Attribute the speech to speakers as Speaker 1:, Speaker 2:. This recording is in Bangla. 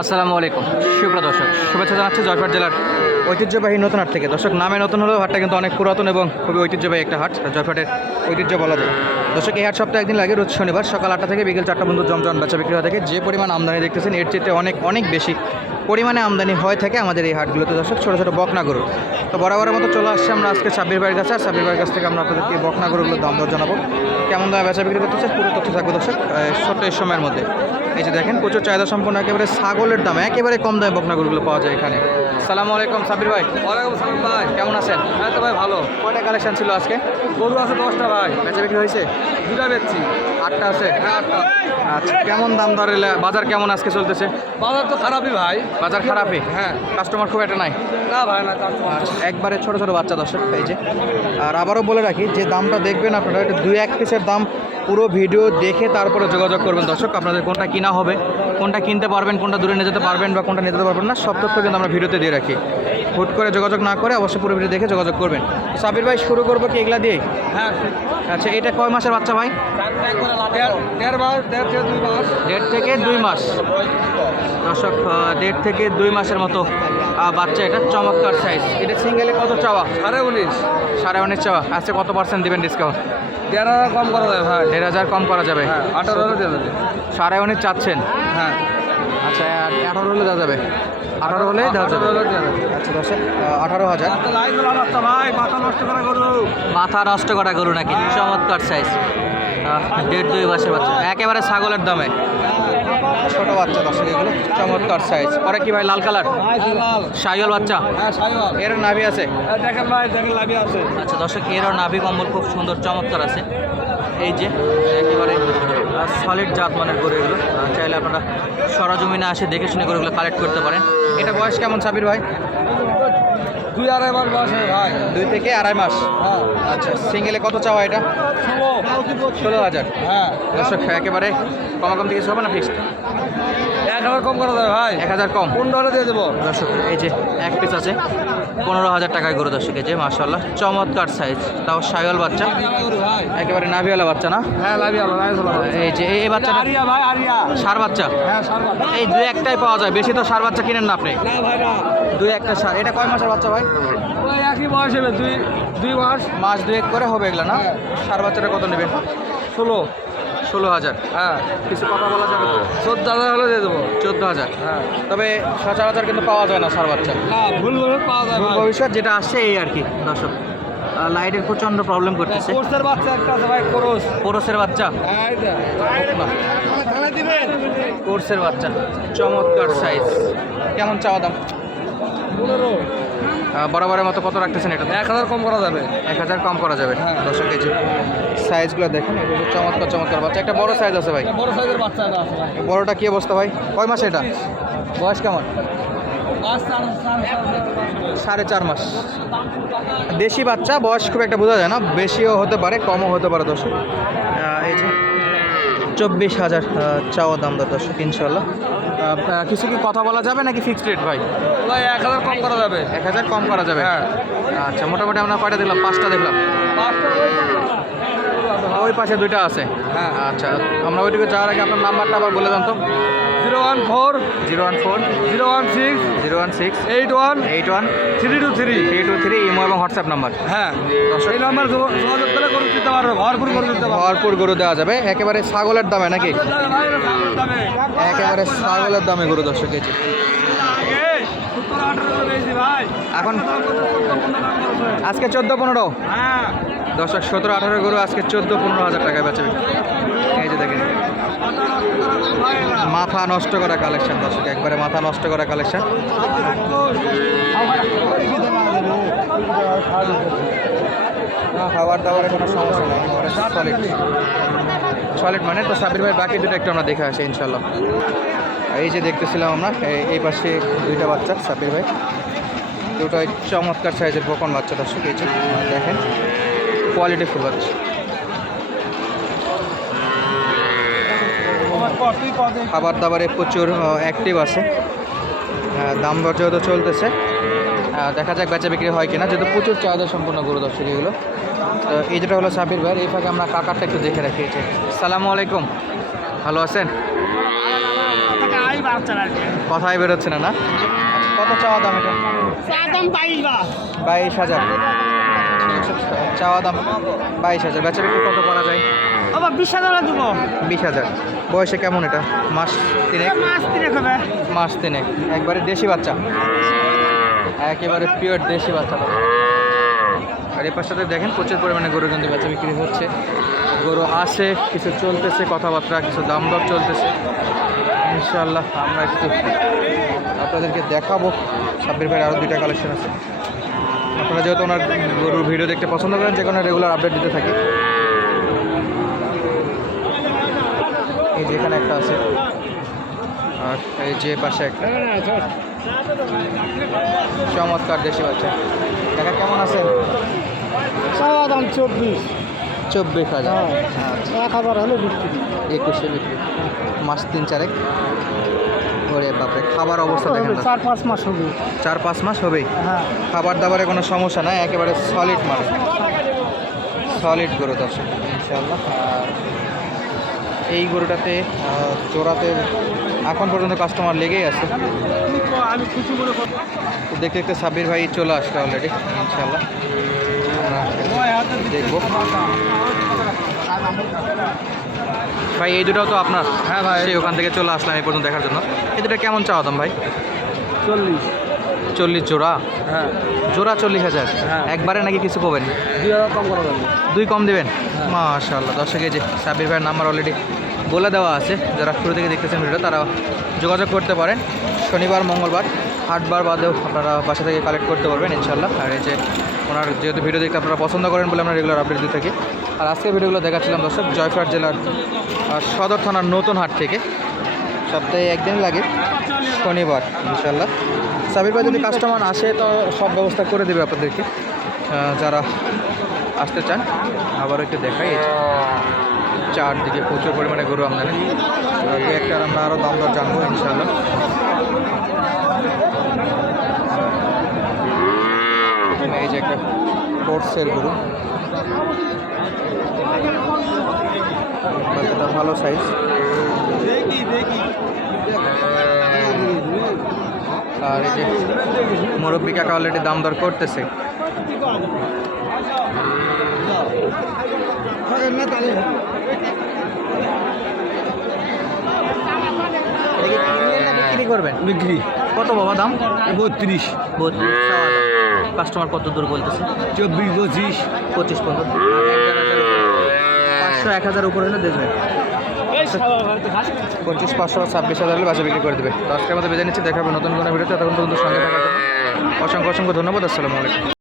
Speaker 1: আসসালামু আলাইকুম। সুপ্রিয় দর্শক, শুভেচ্ছা জানাচ্ছি জয়পুর জেলার ঐতিহ্যবাহী নতুন হাট থেকে। দর্শক, নামে নতুন হলেও হাটটা কিন্তু অনেক পুরাতন এবং খুবই ঐতিহ্যবাহী একটা হাট, জয়পুরহাটের ঐতিহ্য বলা যায় দর্শক, এই হাট সপ্তাহে একদিন লাগে, রোজ শনিবার সকাল আটটা থেকে বিকেল চারটা পর্যন্ত জমজম বেচা বিক্রি হয়ে থাকে। যে পরিমাণ আমদানি দেখতেছেন, এর চেয়ে অনেক অনেক বেশি পরিমাণে আমদানি হয়ে থাকে আমাদের এই হাটগুলোতে। দর্শক, ছোটো ছোটো বকনা গরু। তো বরাবরের মতো চলে আসছে আমরা আজকে সাব্বির ভাইয়ের কাছে। আর সাব্বির ভাইয়ের কাছ থেকে আমরা আপনাদেরকে বকনা গরুগুলোর দাম দর জানাব। কেমন দামে বেচা বিক্রি করতেছে? পুরো তথ্য থাকবে দর্শক ছোট্ট সময়ের মধ্যে। এই যে দেখেন প্রচুর চাহিদা সম্পন্ন একেবারে ছাগলের দাম একেবারে কম দামে বকনা গরুগুলো পাওয়া যায় এখানে। সালাম আলাইকুম সাবির ভাই।
Speaker 2: ওয়ালাইকুম সালাম ভাই
Speaker 1: কেমন আছেন?
Speaker 2: হ্যাঁ তো ভাই ভালো।
Speaker 1: কয়টা কালেকশন ছিল আজকে?
Speaker 2: গরু আছে দশটা ভাই।
Speaker 1: বেচা বিক্রি হয়েছে?
Speaker 2: দুটা বেচছি।
Speaker 1: আটটা আছে?
Speaker 2: হ্যাঁ আটটা
Speaker 1: আচ্ছা কেমন দাম ধরে বাজার কেমন আজকে চলতেছে?
Speaker 2: বাজার তো খারাপই ভাই।
Speaker 1: বাজার খারাপই?
Speaker 2: হ্যাঁ।
Speaker 1: কাস্টমার খুব একটা নাই?
Speaker 2: না ভাই না কাস্টমার
Speaker 1: আচ্ছা একবারে ছোট ছোট বাচ্চা দর্শক এই যে। আর আবারও বলে রাখি যে দামটা দেখবেন আপনারা এটা দুই এক পিসের দাম পুরো ভিডিও দেখে তারপরে যোগাযোগ করবেন। দর্শক আপনাদের কোনটা কিনা হবে কোনটা কিনতে পারবেন কোনটা দূরে নিয়ে যেতে পারবেন বা কোনটা নিয়ে যেতে পারবেন না সব তথ্য কিন্তু আমরা ভিডিওতে দিয়ে রাখি। হুট করে যোগাযোগ না করে অবশ্যই পুরো ভিডিও দেখে যোগাযোগ করবেন। সাবির ভাই শুরু করব কি এগুলা দিয়ে
Speaker 2: হ্যাঁ
Speaker 1: আচ্ছা এটা কয় মাসের বাচ্চা ভাই?
Speaker 2: দেড় থেকে দুই মাস।
Speaker 1: দেড় থেকে দুই মাস। দর্শক দেড় থেকে দুই মাসের মতো বাচ্চা এটা চমৎকার সাইজ এটা সিঙ্গেলে কত চাওয়া?
Speaker 2: সাড়ে উনিশ।
Speaker 1: সাড়ে উনিশ চাওয়া। আজকে কত পার্সেন্ট দেবেন ডিসকাউন্ট
Speaker 2: দেড় হাজার কম করা যাবে ভাই
Speaker 1: দেড় হাজার কম করা যাবে?
Speaker 2: হ্যাঁ আঠারো হলে দেওয়া যাবে
Speaker 1: সাড়ে উনিশ চাচ্ছেন?
Speaker 2: হ্যাঁ।
Speaker 1: আচ্ছা আঠারো হলে দেওয়া যাবে। আঠারো হলে আচ্ছা দর্শক আঠারো হাজার।
Speaker 2: ভাই মাথা নষ্ট করা গরু।
Speaker 1: মাথা নষ্ট করা গরু নাকি? চমৎকার সাইজ দেড় দুই মাসের বাচ্চা একেবারে ছাগলের দামে। ছোট বাচ্চা দর্শক এগুলো চমৎকার সাইজ পরে কি ভাই লাল কালার?
Speaker 2: লাল
Speaker 1: সাইল বাচ্চা?
Speaker 2: হ্যাঁ
Speaker 1: এর নাভি আছে?
Speaker 2: দেখেন ভাই দেখেন লাভি আছে।
Speaker 1: আচ্ছা দর্শক এরও নাভি কম্বল খুব সুন্দর চমৎকার আছে। এই যে একেবারে সলিড জাত মানের গরু এগুলো। চাইলে আপনারা সরজমিনে আসে দেখে শুনে গরুগুলো কালেক্ট করতে পারেন। এটা বয়স কেমন সাবির ভাই?
Speaker 2: দুই আড়াই মাস বয়স ভাই।
Speaker 1: দুই থেকে আড়াই মাস?
Speaker 2: হ্যাঁ।
Speaker 1: আচ্ছা সিঙ্গেলে কত চাওয়া এটা?
Speaker 2: ষোলো।
Speaker 1: হাজার।
Speaker 2: হ্যাঁ।
Speaker 1: দর্শক একেবারে কমাকম থেকে হবে না ফিক্সড
Speaker 2: হাজার কম করা যাবে ভাই।
Speaker 1: এক হাজার কম।
Speaker 2: পনেরো হলে দিয়ে দেবো।
Speaker 1: দর্শক এই যে এক পিস আছে। পনেরো হাজার টাকায় গরু দর্শক এই যে মার্শাল্লাহ চমৎকার সাইজ তাও সাইল বাচ্চা। একেবারে নাভিওয়ালা বাচ্চা না?
Speaker 2: হ্যাঁ
Speaker 1: এই যে এই বাচ্চাটা
Speaker 2: আরিয়া ভাই আরিয়া।
Speaker 1: সার বাচ্চা?
Speaker 2: হ্যাঁ সারবা
Speaker 1: এই দুই একটাই পাওয়া যায় বেশি তো সার বাচ্চা কিনেন না আপনি?
Speaker 2: না ভাই না।
Speaker 1: দুই একটা সার। এটা কয় মাসের বাচ্চা ভাই?
Speaker 2: একই বয়স হবে দুই দুই মাস।
Speaker 1: মাস দুয়েক করে হবে এগুলো না?
Speaker 2: হ্যাঁ।
Speaker 1: সার বাচ্চাটা কত নেবেন
Speaker 2: ষোলো।
Speaker 1: ষোলো হাজার।
Speaker 2: হ্যাঁ
Speaker 1: কিছু কথা বলা যাবে তো
Speaker 2: চোদ্দ হাজার হলে দিয়ে দেবো।
Speaker 1: চোদ্দ হাজার।
Speaker 2: হ্যাঁ।
Speaker 1: তবে সচরাচর কিন্তু পাওয়া যায় না সার বাচ্চা।
Speaker 2: না ভুল পাওয়া যায়
Speaker 1: ভবিষ্যৎ যেটা আসছে এই আর কি দর্শক। লাইটের প্রচণ্ড প্রবলেম করতেছে।
Speaker 2: কোর্সের বাচ্চা একটা আছে ভাই কোরস।
Speaker 1: পোরসের বাচ্চা।
Speaker 2: হ্যাঁ
Speaker 1: কোর্সের বাচ্চা। চমৎকার সাইজ কেমন চাওয়া দাম?
Speaker 2: পনেরো।
Speaker 1: বরাবরের মতো কত রাখতেছেন এটা
Speaker 2: এক হাজার কম করা যাবে।
Speaker 1: এক হাজার কম করা যাবে। দর্শক কেজি সাইজগুলো দেখেন এগুলো চমৎকার চমৎকার বাচ্চা। একটা বড় সাইজ আছে ভাই।
Speaker 2: বড় সাইজের বাচ্চা আছে
Speaker 1: বড়টা কি অবস্থা ভাই? কয় মাস এটা? বয়স কেমন? সাড়ে চার মাস। দেশি বাচ্চা বয়স খুব একটা বোঝা যায় না। বেশিও হতে পারে কমও হতে পারে দর্শক। এই যে চব্বিশ হাজার চাওয়া দাম দর দর্শক ইনশাল্লাহ কিছু কি কথা বলা যাবে নাকি ফিক্সড রেট ভাই?
Speaker 2: ভাই এক হাজার কম করা যাবে।
Speaker 1: এক হাজার কম করা যাবে।
Speaker 2: হ্যাঁ।
Speaker 1: আচ্ছা মোটামুটি আমরা কয়টা দেখলাম? পাঁচটা দেখলাম।
Speaker 2: পাঁচটা
Speaker 1: ওই পাশে দুইটা আছে।
Speaker 2: হ্যাঁ।
Speaker 1: আচ্ছা আমরা ওইদিকে যাওয়ার আগে আপনার নাম্বারটা আবার বলে দেন তো।
Speaker 2: Zero one four
Speaker 1: zero one four
Speaker 2: zero one six
Speaker 1: zero one six
Speaker 2: eight one
Speaker 1: eight one
Speaker 2: three two three
Speaker 1: three two three imo এবং হোয়াটসঅ্যাপ নাম্বার।
Speaker 2: হ্যাঁ এই নাম্বার যোগাযোগ করলে করে দিতে পারবে ভরপুর করে দিতে পারবে।
Speaker 1: ভরপুর গরু দেওয়া যাবে একেবারে ছাগলের দামে নাকি? একেবারে ছাগলের দামে গরু দর্শক এই যে। এখন আজকে চোদ্দ পনেরো।
Speaker 2: হ্যাঁ।
Speaker 1: দর্শক, সতেরো, আঠারো গরু, আজকে চোদ্দ, পনেরো হাজার টাকায় বেচবে এই যে দেখেন, মাথা নষ্ট করা কালেকশন দর্শক, একবারে মাথা নষ্ট করা কালেকশন। খাবার দাবারের কোনো সমস্যা নেই সলিড সলিড মানে তো সাবির ভাই বাকি দুটো একটু আমরা দেখে আসি, ইনশাল্লাহ। এই যে দেখতেছিলাম আমরা, এই- পাশে দুইটা বাচ্চা সাবির ভাই। দুটোই চমৎকার সাইজের বকন বাচ্চা দর্শক, এই দেখেন। কোয়ালিটি ফুল বাচ্চা খাবার দাবারে প্রচুর অ্যাক্টিভ আছে। দাম দর যেহেতু চলতেছে। দেখা যাক বেচা বিক্রি হয় কিনা। যেহেতু প্রচুর চাহিদা সম্পূর্ণ গরু দর্শক এগুলো তো এই যেটা হলো সাবির ভাই এই ফাঁকে আমরা কাকারটা একটু দেখে রাখি এই সালামু আলাইকুম। ভালো আছেন? কথাই বেরোচ্ছে না না? কত চাওয়া দাম এটা?
Speaker 3: চা দাম বাইশ বা
Speaker 1: বাইশ হাজার। চাওয়া দাম বাইশ হাজার। বেচা বিক্রি কত করা যায়?
Speaker 3: আবার বিশ হাজার দেবো।
Speaker 1: বিশ হাজার। বয়সে কেমন এটা? মাস তিনেক?
Speaker 3: মাছ তিনে খাবে
Speaker 1: মাস তিনেক। একবারে দেশি বাচ্চা? একেবারে পিওর দেশি বাচ্চা আর এই পাশটাতে দেখেন প্রচুর পরিমাণে গরু কিন্তু বেচা বিক্রি হচ্ছে। গরু আসে কিছু চলতেছে কথাবার্তা কিছু দাম দর চলতেছে। ইনশাল্লাহ আমরা একটু আপনাদেরকে দেখাবো। সাব্বির ভাইয়ের আরও দুইটা কালেকশন আছে। আপনারা যেহেতু ওনার গরুর ভিডিও দেখতে পছন্দ করেন যে কোনো রেগুলার আপডেট দিতে থাকি। এই যে এখানে একটা আছে। আর এই যে পাশে একটা। চমৎকার দেশি বাচ্চা। দেখা কেমন আছেন?
Speaker 3: দাম চব্বিশ।
Speaker 1: চব্বিশ হাজার। আচ্ছা।
Speaker 3: এক হাজার হলে বিক্রি।
Speaker 1: একুশে বিক্রি। মাস তিন চারেক। ওরে বাপরে খাবার অবস্থা দেখেন তো।
Speaker 3: চার পাঁচ মাস হবে।
Speaker 1: চার পাঁচ মাস হবেই
Speaker 3: হ্যাঁ।
Speaker 1: খাবার দাবারে কোনো সমস্যা নাই একেবারে সলিড মানে সলিড গরু দর্শক ইনশাল্লাহ এই গরুটাতে জোড়াতে এখন পর্যন্ত কাস্টমার লেগেই আছে। দেখতে দেখতে সাব্বির ভাই চলে আসলো অলরেডি ইনশাল্লাহ দেখব। ভাই এই দুটাও তো আপনার।
Speaker 2: হ্যাঁ ভাই।
Speaker 1: সেই ওখান থেকে চলে আসলাম এই পর্যন্ত দেখার জন্য। এই দুটা কেমন চাওয়া দাম ভাই?
Speaker 2: চল্লিশ।
Speaker 1: চল্লিশ জোড়া?
Speaker 2: হ্যাঁ।
Speaker 1: জোড়া চল্লিশ হাজার।
Speaker 2: হ্যাঁ।
Speaker 1: একবারে নাকি কিছু পাবেন?
Speaker 2: দুই কম
Speaker 1: দুই কম দেবেন? মাশাল্লাহ দর্শক এই যে সাবির ভাইয়ের নাম্বার অলরেডি বলে দেওয়া আছে। যারা শুরু থেকে দেখতেছেন ভিডিও তারা যোগাযোগ করতে পারেন। শনিবার মঙ্গলবার হাটবার বাদেও আপনারা বাসা থেকে কালেক্ট করতে পারবেন ইনশাল্লাহ আর এই যে ওনার যেহেতু ভিডিও দেখতে আপনারা পছন্দ করেন বলে আমরা রেগুলার আপডেট দিয়ে থাকি। আর আজকে ভিডিওগুলো দেখাচ্ছিলাম দর্শক জয়ফাট জেলার সদর থানার নতুন হাট থেকে। সপ্তাহে একদিন লাগে, শনিবার ইনশাল্লাহ সাবির ভাই যদি কাস্টমার আসে, তো সব ব্যবস্থা করে দেবে আপনাদেরকে যারা আসতে চান। আবার একটু দেখাই চারদিকে প্রচুর পরিমাণে গরু আমদানি। একটা আমরা আরও দাম দর জানব ইনশাল্লাহ এই যে একটা কোর্সের গরু বাচ্চাটা ভালো সাইজ আর এই যে মুরব্বী কাকা অলরেডি দাম দর করতেছে। বিক্রি করবেন?
Speaker 2: বিক্রি।
Speaker 1: কত বাবা দাম?
Speaker 2: বত্রিশ।
Speaker 1: বত্রিশ। কাস্টমার কত দূর বলতেছে?
Speaker 2: চব্বিশ পঁচিশ।
Speaker 1: পঁচিশ পনেরো। পাঁচশো এক হাজার উপরে হলে দেখবেন পঁচিশ পাঁচশো ছাব্বিশ হাজার হলে বাসা বিক্রি করে দেবে। তো আজকের আমাদের বেজে নিচ্ছি দেখাবে নতুন কোনো ভিডিওতে তখন পর্যন্ত সঙ্গে থাকার জন্য অসংখ্য অসংখ্য ধন্যবাদ আসসালামু আলাইকুম।